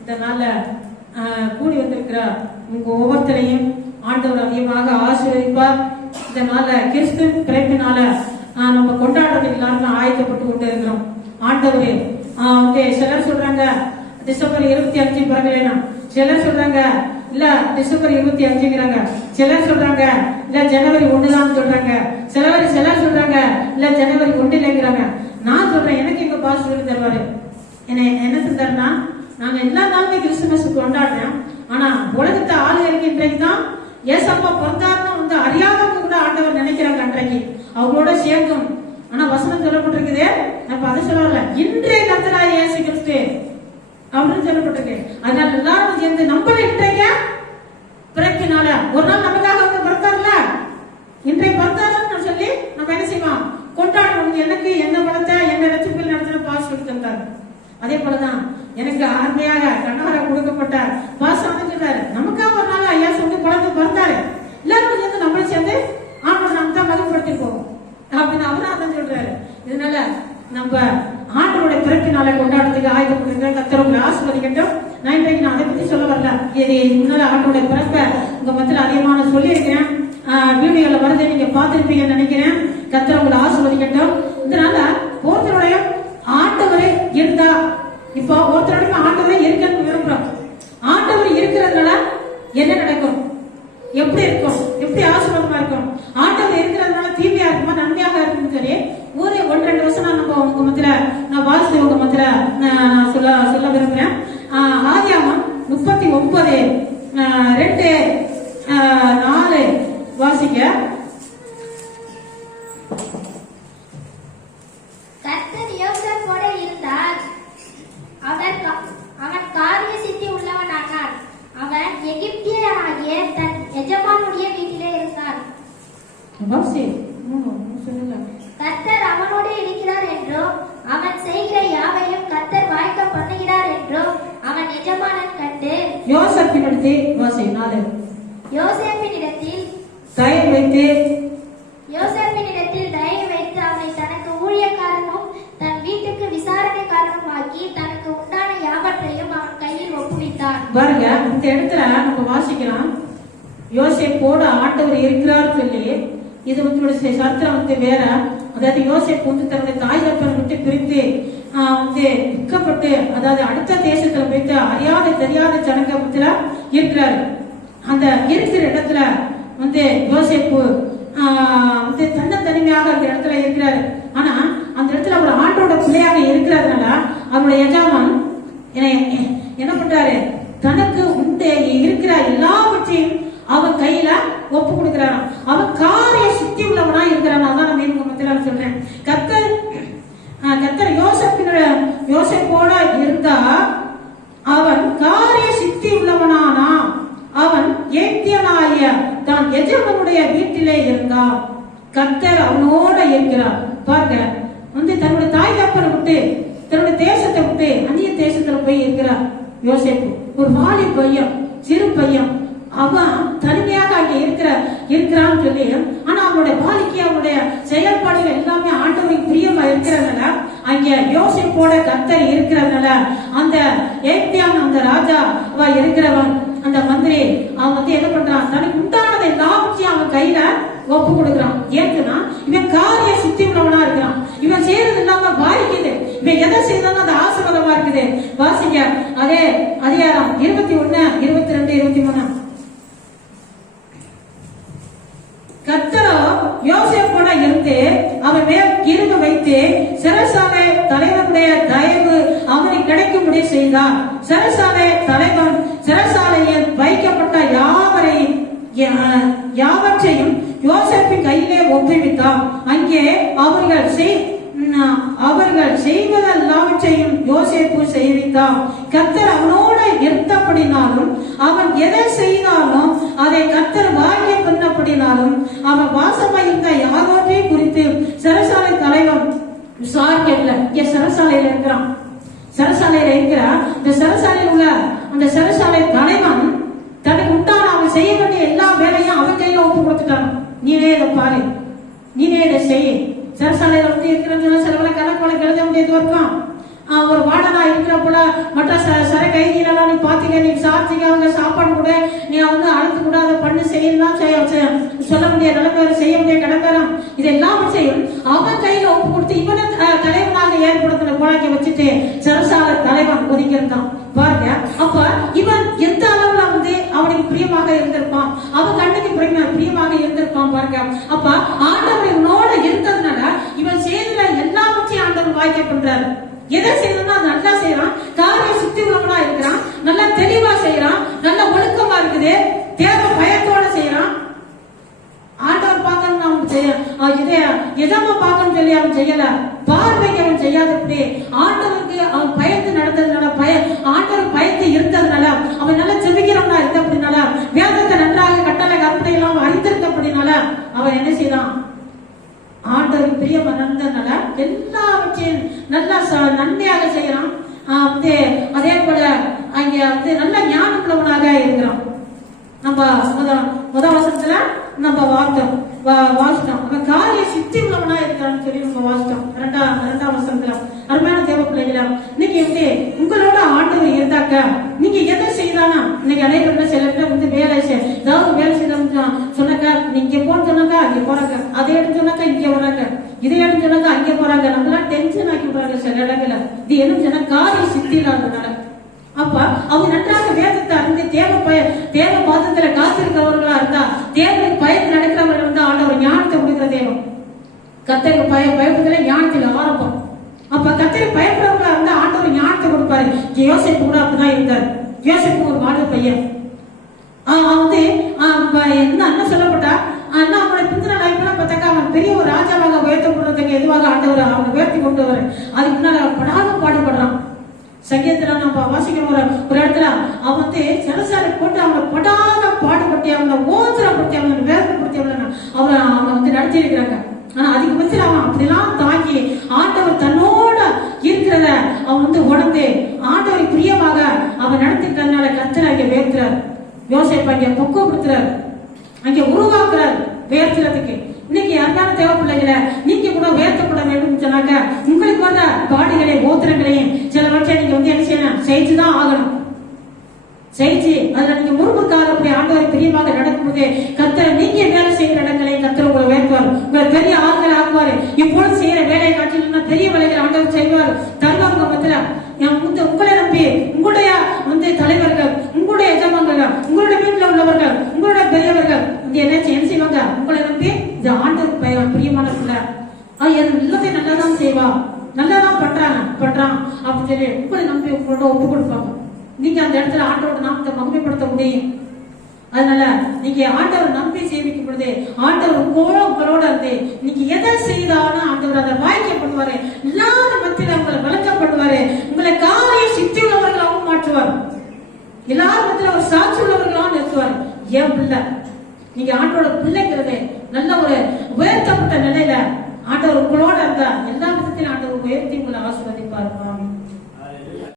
இந்த ஆஹ், கூடி வந்திருக்கிற உங்க ஒவ்வொருத்தரையும் ஆண்டவர் அதிகமாக ஆசீர்வதிப்பார். இந்த நாள்ல கிறிஸ்து பிறப்பினால ஆஹ், நம்ம கொண்டாடுறதுக்கு எல்லாருமே ஆயத்தப்பட்டு கொண்டு இருக்கிறோம். ஆண்டவரே ஆஹ், வந்து சிலர் சொல்றாங்க டிசம்பர் இருபத்தி அஞ்சு பிறகுலேனா சிலர் சொல்றாங்க இல்ல டிசம்பர் இருபத்தி அஞ்சுங்கிறாங்க. சிலர் சொல்றாங்க இல்ல ஜனவரி ஒண்ணுதான் சொல்றாங்க. சிலர் சிலர் சொல்றாங்க இல்ல ஜனவரி ஒண்ணு இல்லைங்கிறாங்க நான் சொல்றேன் எனக்கு எங்க பாஸ் சொல்லி தருவாரு? என்ன என்ன செஞ்சாருன்னா நாங்க எல்லா நாளுமே கிறிஸ்துமஸ் கொண்டாடுறோம். ஆனா உலகத்தை ஆள் இன்றைக்கு தான் ஏசப்பா பிறந்தாருன்னு வந்து அறியாதவங்க கூட ஆண்டவர் நினைக்கிறாங்க அன்றைக்கு. அவங்களோட சேர்க்கும். ஆனா வசனம் சொல்லப்பட்டிருக்குது. நம்ம அதை சொல்லல. இன்றைய கத்தராய் இயேசு கிறிஸ்து. அப்படின்னு சொல்லப்பட்டிருக்கு. அதனால எல்லாரும் சேர்ந்து நம்மள இன்றைய பிறப்பினால ஒரு நாள் நமக்காக வந்து பிறந்தார்ல இன்றைய பிறந்தாருன்னு சொல்லி நம்ம என்ன செய்வோம் கொண்டாடுவோம் எனக்கு என்ன பலத்தை என்ன ரசிப்பில் நடத்தின பாஸ் சொல்லி தந்தார் அதே போலதான் எனக்கு அருமையாக கண்ணார கொடுக்கப்பட்ட பாசம் சொல்றாரு நமக்காக ஒரு நாள் ஐயா சொல்லி குழந்தை பிறந்தாரு எல்லாரும் சேர்ந்து நம்மளும் சேர்ந்து ஆண்டவர் நம்ம தான் மதிப்படுத்தி அப்படின்னு அவரும் அதான் சொல்றாரு. இதனால நம்ம ஆண்டவருடைய பிறப்பினால கொண்டாடுறதுக்கு ஆயுதப்படுங்க கத்தரவங்களை ஆசிர்வதிக்கட்டும். நான் இன்றைக்கு நான் அதை பத்தி சொல்ல வரல. இது முன்னால ஆண்டோட பிறப்ப உங்க மத்தியில் அதிகமான சொல்லியிருக்கிறேன். வீடியோல வருது. நீங்க பார்த்திருப்பீங்கன்னு நினைக்கிறேன். கத்தரவங்களை ஆசிர்வதிக்கட்டும். இதனால ஒருத்தருடைய ஆண்டவரே இருந்தா இப்போ ஒருத்தரோட ஆண்டவரே இருக்குன்னு விரும்புறோம் ஆண்டவர் இருக்கிறதுனால என்ன நடக்கும்? எப்படி இருக்கும்? எப்படி ஆசீர்வாதமா இருக்கும்? ஆண்டவர் இருக்கிறதுனால தீமையா இருக்குமா? நன்மையாக இருக்கும்னு சொல்லி ஒரு ஒன்று ரெண்டு வருஷம் நான் நம்ம உங்க மத்தியில நான் வாசி உங்க மத்தியில நான் சொல்ல சொல்ல விரும்புறேன். ஆதியாமம் முப்பத்தி ஒன்பது ரெண்டு நாலு வாசிக்க கர்த்தர் அவனோடு இருக்கிறார் என்றும் அவன் செய்கிற யாவையும் கர்த்தர் வாய்க்க பண்ணுகிறார் என்றும் அவன் எஜமானன் கண்டு யோசப்பின் எடுத்து வாசி நாலு. யோசேப்பினிடத்தில் தயவு வைத்து யோசேப்பினிடத்தில் தயவு வைத்து அவனை தனக்கு ஊழியக்காரனும் தன் வீட்டுக்கு விசாரணைக்காரனும் ஆக்கி தனக்கு உண்டான யாவற்றையும் அவன் கையில் ஒப்புவித்தான். பாருங்க இந்த இடத்துல நம்ம வாசிக்கலாம். யோசேப்போட ஆண்டவர் இருக்கிறார் சொல்லி இது வந்து சரித்திரம் வந்து வேற. அதாவது யோசேப் வந்து தன்னுடைய தாய் தப்பனை விட்டு பிரித்து வந்து விற்கப்பட்டு அதாவது அடுத்த தேசத்துல போயிட்டு அறியாத தெரியாத ஜனங்கத்துல இருக்கிறாரு. அந்த இருக்கிற இடத்துல வந்து யோசேப்பு வந்து தன்ன தனிமையாக அந்த இடத்துல இருக்கிறாரு ஆனா அந்த இடத்துல அவர் ஆண்டோட பிள்ளையாக இருக்கிறதுனால அவருடைய எஜாமான் என்ன- என்ன பண்றாரு தனக்கு உண்டு இருக்கிற எல்லாவற்றையும் அவன் கையில ஒப்பு கொடுக்கிறாராம் அவன் காரிய சுத்தி உள்ளவனா இருக்கிறான் அதான் நம்ம இவங்க மத்தியில சொல்றேன் கத்தர் ஆஹ், கத்தர் யோசப்பின யோசப்போட இருந்தா அவன் காரிய சித்தி உள்ளவனானா அவன் ஏத்தியனாய தான் எஜமானுடைய வீட்டிலே இருந்தான் கத்தர் அவனோட இருக்கிறார் பாருங்க வந்து தன்னுடைய தாய் தப்பனை விட்டு தன்னுடைய தேசத்தை விட்டு அந்நிய தேசத்துல போய் இருக்கிறார் யோசிப்பு. ஒரு வாலி பையன் சிறு பையன் அவன் தனிமையாக அங்கே இருக்கிற இருக்கிறான்னு சொல்லி ஆனா அவனுடைய வாழ்க்கை அவனுடைய செயல்பாடுகள் எல்லாமே ஆண்டவருக்கு பிரியமா இருக்கிறதுனால அங்க யோசிப்போட கத்தர் இருக்கிறதுனால அந்த ஏத்தியான் அந்த ராஜா அவ இருக்கிறவன் அந்த மந்திரி அவன் வந்து என்ன பண்றான்? தனக்கு உண்டானதை எல்லாவற்றையும் அவன் கையில ஒப்பு கொடுக்குறான். ஏத்துனா இவன் காரிய சித்தி உள்ளவனா இருக்கிறான். இவன் செய்யறது இல்லாம பாதிக்குது இவன் எதை செய்தாலும் அது ஆசீர்வாதமா இருக்குது? வாசிங்க. அதே அதிகாரம் இருபத்தி ஒண்ணு இருபத்தி ரெண்டு இருபத்தி மூணு. கத்தரோ யோசேப்போட இருந்து அவன் மேல் இருக வைத்து சிறசாலை தலைவனுடைய தயவு அவனை கிடைக்கும்படி செய்தான். சிறசாலை தலைவன் சிறசாலையில் வைக்கப்பட்ட யாவரை யாவற்றையும் யோசேப்பின் கையிலே ஒப்புவித்தான் அங்கே அவர்கள் செய் அவர்கள் செய்வதெல்லாவற்றையும் யோசேப்பு செய்வித்தான். கத்தர் அவனோட இருந்தபடினாலும் அவன் எதை செய்தாலும் அதை கத்தர் வாக்கியம் பண்ணப்படினாலும் அவன் வாசமாயிருந்த யாரோட்டை குறித்து சிறசாலை தலைவன் விசாரிக்கல இங்க சிறசாலையில இருக்கிறான். சிறசாலையில இருக்கிற இந்த சிறசாலையில் உள்ள அந்த சிறசாலை தலைவன் தனக்கு உண்டான அவன் செய்ய வேண்டிய எல்லா வேலையும் அவன் கையில ஒப்பு கொடுத்துட்டான். நீனே இதை பாரு. நீனே இதை செய். சிறசாலையில வந்து இருக்கிறவங்க சில பல கணக்கு எழுத வேண்டியது இருக்கும் ஒரு வாடகா இருக்கிற கூட மற்ற ச- கைதிகளெல்லாம் நீ பாத்தீங்க நீ விசாரிச்சீங்க அவங்க சாப்பாடு கூட நீ வந்து அழுத்து கூட அதை பண்ணு செய்யலாம் செய்ய சொல்ல முடிய நிலைமை செய்ய முடிய கடற்கரம் இது எல்லாவற்றையும் அவன் கையில ஒப்பு கொடுத்து இவனை தலைவனாக ஏற்படுத்தின குழந்தை வச்சுட்டு சரசால தலைவன் ஒதுங்கியிருந்தான் பாருங்க அப்ப இவன் எந்த அளவுல வந்து அவனுக்கு பிரியமாக இருந்திருப்பான்? அவன் கண்ணுக்கு பிரியமாக இருந்திருப்பான் பாருங்க. அப்ப ஆண்டவர் நோய் இவன் செய்தல எல்லாவற்றையும் ஆண்டவர் வாய்க்க பண்றாரு எதை செய்யணும்னா அது நல்லா செய்யறான். காரை சுத்தி உள்ளவனா இருக்கிறான். நல்லா தெளிவா செய்யறான். நல்ல ஒழுக்கமா இருக்குது. தேவ பயத்தோட செய்யறான். ஆண்டவர் பார்க்கணும் அவன் செய்ய அஹ் இதே எதமா பார்க்கணும் சொல்லி அவன் செய்யல. பார்வைக்கு அவன் செய்யாதபடி ஆண்டவருக்கு அவன் பயத்து நடந்ததுனால பய ஆண்டவர் பயத்து இருந்ததுனால அவன் நல்லா செபிக்கிறவனா இருந்தபடினால வேதத்தை நன்றாக கட்டளை கற்பனை எல்லாம் அறிந்திருந்தபடினால அவன் என்ன செய்தான் ஆண்டவருக்கு பிரியமா நடந்ததுனால எல்லாவற்றையும் நல்லா நன்மையாக செய்யறான். வந்து அதே போல அங்க வந்து நல்ல ஞானம் உள்ளவனாக இருக்கிறான். நம்ம முத முத வசனத்துல நம்ம வார்த்தோம் வா- வாசிட்டோம் அவன் காரிய சித்தி உள்ளவனா இருக்கான்னு சொல்லி நம்ம வாசிட்டோம் ரெண்டாம் ரெண்டாம் வசனத்துல. அருமையான தேவ பிள்ளைகளா நீங்க வந்து உங்களோட ஆண்டவர் இருந்தாக்க நீங்க எதை செய்தானா இன்னைக்கு அனைவரும் சில பேர் வந்து வேலை செய்ய ஏதாவது வேலை செய்தோம்னு சொன்னாக்கா நீங்க போன்னு சொன்னாக்கா அங்க போறாங்க அதை எடுத்து சொன்னாக்கா இங்க வராங்க. இதை எடுத்து சொன்னாக்கா அங்க போறாங்க. நம்மளாம் டென்ஷன் ஆக்கி விடுறாங்க சில இடங்கள. இது என்ன சொன்னா காரிய சித்தி இல்லாததுனால அப்ப அவங்க நன்றாக வேதத்தை அறிந்து தேவ பய தேவ பாதத்துல காத்திருக்கிறவர்களா இருந்தா தேவனுக்கு பயத்து நடக்கிறவர்கள் வந்து ஆண்டவர் ஞானத்தை கொடுக்கிற தேவம் கத்தருக்கு பய பயப்படுதல ஞானத்தில் ஆரம்பம். அப்ப கத்தருக்கு பயப்படுறவங்களா இருந்தா ஆண்டவர் ஞானத்தை கொடுப்பாரு. யோசிப்பு கூட அப்படிதான் இருந்தார். யோசிப்பு ஒரு வாலிப பையன். ஆஹ் வந்து என்ன என்ன சொல்லப்பட்டா அண்ணா அவனோட பிந்தின லைஃப்ல பார்த்தாக்கா அவன் பெரிய ஒரு ராஜாவாக உயர்த்தப்படுறதுக்கு எதுவாக ஆண்டவர் அவனை உயர்த்தி கொண்டு வர அதுக்கு முன்னாடி அவன் படாத பாடுபடுறான். சங்கீதத்துல நம்ம வாசிக்கிற ஒரு ஒரு இடத்துல அவன் வந்து சிறசாலை போட்டு அவனை படாத பாடுபட்டு அவனை ஓத்திரப்படுத்தி அவனை வேதனைப்படுத்தி அவனை அவனை அவனை வந்து நடத்தி இருக்கிறாங்க ஆனா அதுக்கு பட்சம் அவன் அப்படிலாம் தாங்கி ஆண்டவர் தன்னோட இருக்கிறத அவன் வந்து உணர்ந்து ஆண்டவர் பிரியமாக அவன் நடத்திக்கிறதுனால கத்தர் அங்கே வேர்க்கிறார் யோசிப்பு அங்க பக்குவப்படுத்துறாரு அங்கே உருவாக்குறாரு. வேர்க்கிறதுக்கு. இன்னைக்கு யாருக்கான தேவை பிள்ளைகளை நீங்க கூட வேர்க்கப்பட வேண்டும் சொன்னாக்க உங்களுக்கு வந்த பாடுகளையும் ஓத்திரங்களையும் சிலவற்றை நீங்க வந்து என்ன செய்யணும்? செய்துதான் ஆகணும். செய்து அதுல நீங்க முறுமுறுக்காத அப்படி ஆண்டவரை பிரியமாக நடக்கும்போது கத்தரை நீங்க வேலை செய்யற இடங்களையும் கத்தர் உங்களை உயர்த்துவார். உங்களை பெரிய ஆள்கள் ஆக்குவாரு. இப்பொழுது செய்யற வேலையை காட்டிலும் பெரிய வேலைகள் ஆண்டவர் செய்வார். தருவார் உங்க என் உங்களை நம்பி உங்களுடைய வந்து தலைவர்கள் உங்களுடைய எஜமான்கள் உங்களுடைய வீட்டில் உள்ளவர்கள் உங்களுடைய பெரியவர்கள் வந்து என்ன என்ன செய்வாங்க? உங்களை நம்பி இது ஆண்டவர் பெயர் பிரியமான பிள்ளை அது எல்லாத்தையும் நல்லாதான் செய்வா நல்லாதான் பண்றாங்க பண்றான் அப்படின்னு சொல்லி உங்களை நம்பி உங்களோட ஒப்பு கொடுப்பாங்க. நீங்க அந்த இடத்துல ஆண்டோட நாமத்தை மகிமைப்படுத்த முடியும். அதனால நீங்க ஆண்டவர் நம்பி சேமிக்கும் பொழுது ஆண்டவர் உங்களோட உங்களோட இருந்து நீங்க எதை செய்தாலும் ஆண்டவர் அதை வாய்க்க பண்ணுவாரு. இல்லாத மத்தியில உங்களை விளக்கப்படுவாரு உங்களை காரிய சித்தி உள்ளவர்களாகவும் மாற்றுவார். எல்லார மத்தியில ஒரு சாட்சி உள்ளவர்களாகவும் நிறுத்துவார். ஏன் பிள்ளை? நீங்க ஆண்டோட பிள்ளைங்கிறது நல்ல ஒரு உயர்த்தப்பட்ட நிலையில ஆண்டவர் உங்களோட இருந்தா எல்லா விதத்திலும் ஆண்டவர் உயர்த்தி உங்களை ஆசீர்வதிப்பார்